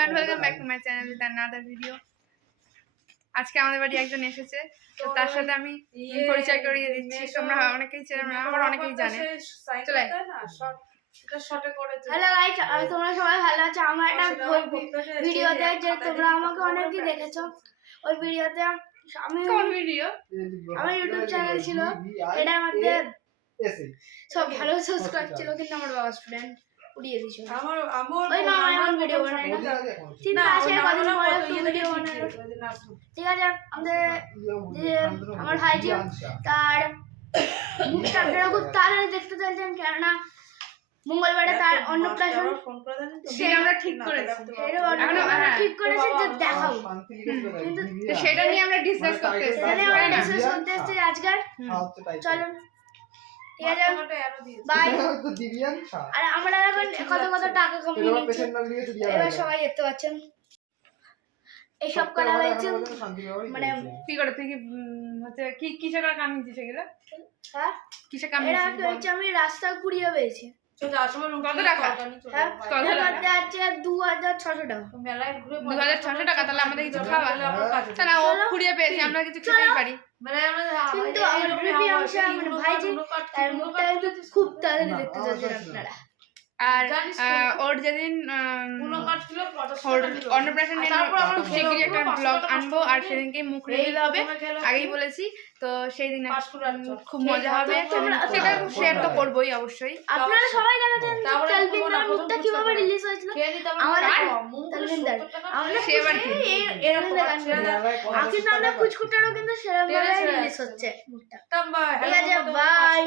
Everyone welcome back to my channel with another video. আজকে আমাদের বাড়ি একজন এসেছে, তো তার সাথে আমি পরিচয় করিয়ে দিচ্ছি। তোমরা অনেকেই চেনো না, আবার অনেকেই জানে। চলে হ্যালো গাইস, তোমরা সবাই ভালো আছো? আমার একটা ভিডিওতে যে তোমরা আমাকে অনেকেই দেখেছো, ওই ভিডিওতে আমি কোন ভিডিও? আমার ইউটিউব চ্যানেল ছিল, এটার মধ্যে সব ভালো সাবস্ক্রাইব ছিল, কিন্তু আমার বাবা স্টুডেন্ট উড়িয়ে দিয়েছিল। ওই না আমার ভিডিও বানাই না, চিন্তা আছে কদিন পরে একটু ভিডিও বানাবো। ঠিক আছে, আমাদের যে আমার ভাইজি তার মুখটা আপনারা খুব তাড়াতাড়ি দেখতে চাইছেন, কেননা মঙ্গলবারে তার অন্নপ্রাশন সেটা আমরা ঠিক করেছি, ঠিক করেছি যে দেখাবো, কিন্তু সেটা নিয়ে আমরা ডিসকাস করতে এসেছি আজকে। চলো ঠিক আছে, বাই। আর আমরা এখন কত কত টাকা কামিয়ে নিচ্ছি, এবার সবাই দেখতে পাচ্ছেন। এইসব করা হয়েছে মানে কি করে তুই কি হচ্ছে কি কিসে করে কামিয়েছিস সেগুলো? হ্যাঁ, কিসে এটা কামিয়েছিস? আমি রাস্তা ঘুরিয়ে পেয়েছি। কত টাকা? হ্যাঁ, কত আছে? 2600 টাকা। 2600 টাকা? তাহলে আমাদের কিছু খাওয়া না, ও কুড়িয়ে পেয়েছে, আমরা কিছু খেতেই পারি। কিন্তু আমার প্রিয় অংশ মানে ভাইজি তার মুখটা কিন্তু খুব তাড়াতাড়ি দেখতে চাচ্ছেন আপনারা। আর ওর যেদিন অন্নপ্রাশনের শিগগিরই একটা ব্লগ আনবো, আর সেদিনকেই মুখ রিভিল হবে, আগেই বলেছি। তো সেই দিন খুব মজা হবে, সেটা শেয়ার তো করবোই অবশ্যই। আপনারা সবাই জানেন তালবিনদার মুখটা কিভাবে রিলিজ হয়েছিল। আমাদের তালবিনদার আমরা সেবার কি এরকম গান করে আকিব নামে কুচকুটারও কিন্তু সেরকম ভাবে রিলিজ হচ্ছে মুখটা। ঠিক আছে, বাই।